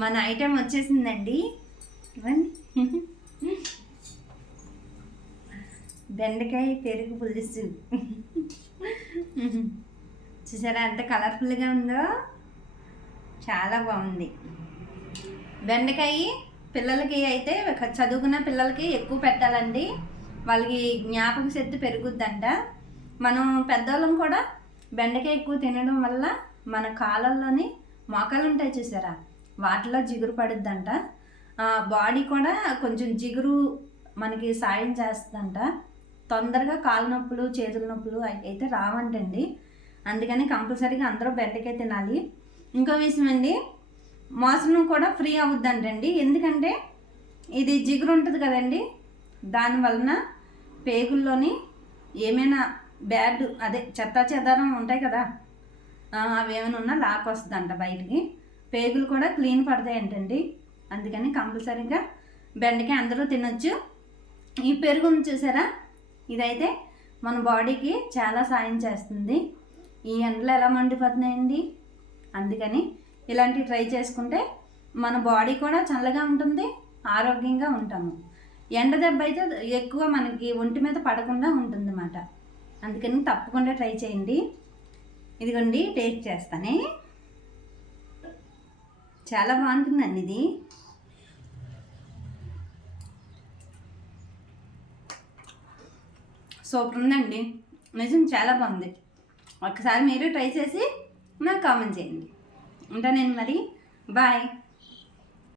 మన ఐటెం వచ్చేసిందండి. బెండకాయ పెరుగు పులుసు. చూసారా ఎంత కలర్ఫుల్గా ఉందో, చాలా బాగుంది. బెండకాయ పిల్లలకి అయితే చదువుకున్న పిల్లలకి ఎక్కువ పెట్టాలండి, వాళ్ళకి జ్ఞాపక శక్తి పెరుగుద్దంట. మనం పెద్దవాళ్ళం కూడా బెండకాయ ఎక్కువ తినడం వల్ల మన కాళ్ళల్లోని మోకాలు ఉంటాయి చూసారా, వాటిలో జిగురు పడుద్దంట. బాడీ కూడా కొంచెం జిగురు మనకి సాయం చేస్తుందంట. తొందరగా కాళ్ళ నొప్పులు చేతుల నొప్పులు అయితే రావంటండి. అందుకని కంపల్సరీగా అందరూ బెండకాయ తినాలి. ఇంకో విషయం అండి, మోసనం కూడా ఫ్రీ అవుద్దంటండి. ఎందుకంటే ఇది జిగురు ఉంటుంది కదండి, దానివలన పేగుల్లోని ఏమైనా బ్యాడ్ అదే చెత్త చెదారం ఉంటాయి కదా, అవి ఏమైనా ఉన్నా లాక్కొస్తుందంట బయటికి. పేగులు కూడా క్లీన్ పడతాయంటండి. అందుకని కంపల్సరీగా బెండకాయ అందరూ తినొచ్చు. ఈ పెరుగును చూసారా, ఇదైతే మన బాడీకి చాలా సాయం చేస్తుంది. ఈ ఎండలు ఎలా మండిపోతున్నాయండి, అందుకని ఇలాంటివి ట్రై చేసుకుంటే మన బాడీ కూడా చల్లగా ఉంటుంది, ఆరోగ్యంగా ఉంటాము. ఎండ దెబ్బ అయితే ఎక్కువ మనకి ఒంటి మీద పడకుండా ఉంటుంది అన్నమాట. అందుకని తప్పకుండా ట్రై చేయండి. ఇదిగోండి టేస్ట్ చేస్తానే, చాలా బాగుంటుందండి ఇది. సూపర్ ఉందండి, నిజం చాలా బాగుంది. ఒకసారి మీరు ట్రై చేసి నాకు కామెంట్ చేయండి. ఉంటాను నేను మరి, బాయ్.